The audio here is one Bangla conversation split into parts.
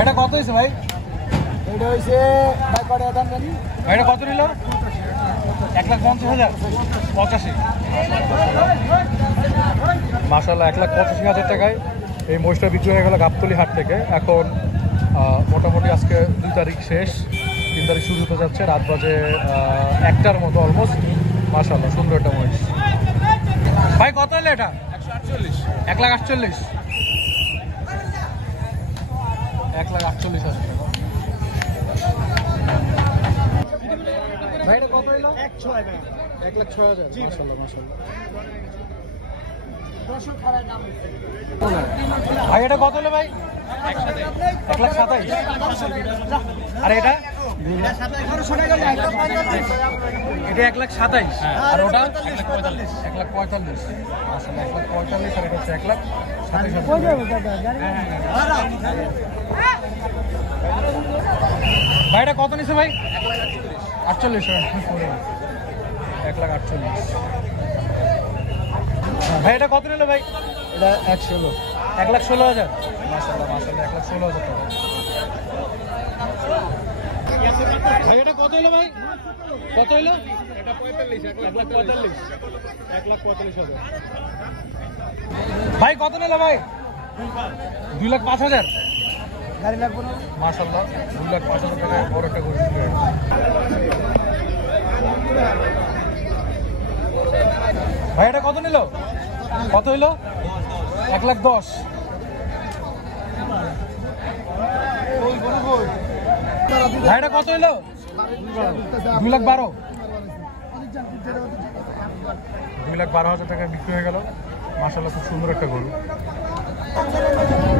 এটা কত হয়েছে ভাই? এটা হয়েছে এটা কত নিল? 1,50,000 85। মাশাআল্লাহ 1,85,000 টাকায় এই মহিষটা বিক্রি হয়ে গেল গাবতলী হাট থেকে। এখন মোটামুটি আজকে 2 তারিখ শেষ, 3 তারিখ শুরু হতে যাচ্ছে। রাত বাজে 1টার মতো অলমোস্ট। মাশাআল্লাহ সুন্দর একটা মহিষ। ভাই কত হলো এটা? 148। 1,48,000। 1,48,000 টাকা। ভাই এটা কত হলো? 1,06,000। মাশাআল্লাহ মাশাআল্লাহ। ভাই এটা কত হলো ভাই? 1,27,000। আর এটা? এটা 1,27,000। আর ওটা 1,45,000। মাশাআল্লাহ 1,45,000 আর এটা হচ্ছে 1,27,000। ভাই এটা কত নিছে ভাই? 48,000। 1,48,000। ভাই এটা কত নিল ভাই? এটা 116। 1,16,000। মাশাআল্লাহ মাশাআল্লাহ 1,16,000 টাকা। ভাই এটা কত হলো ভাই? কত হলো? এটা 45। 1,45,000। 1,45,000। ভাই কত নিল ভাই? 2,05,000। গাড়ি লাগবে না? মাশাআল্লাহ 2,05,000 টাকায় বড় একটা গরু বিক্রি হলো। ভাই এটা কত নিল? কত হইলো? 1,10,000। ভাই এটা কত হইলো? 2,12,000। 2,12,000 টাকায় বিক্রি হয়ে গেল। মাশাআল্লাহ খুব সুন্দর একটা গরু।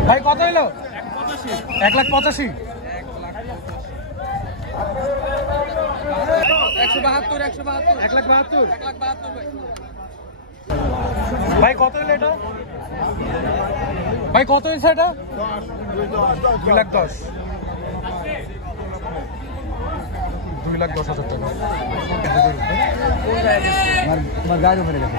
ভাই কত হইলো? 1,85,000। 1,72,000। ভাই কত হইলো এটা? ভাই কত হয়েছে এটা? 2,10,000। 2,10,000 টাকা। আমার গাড়ি মেরে গেছে।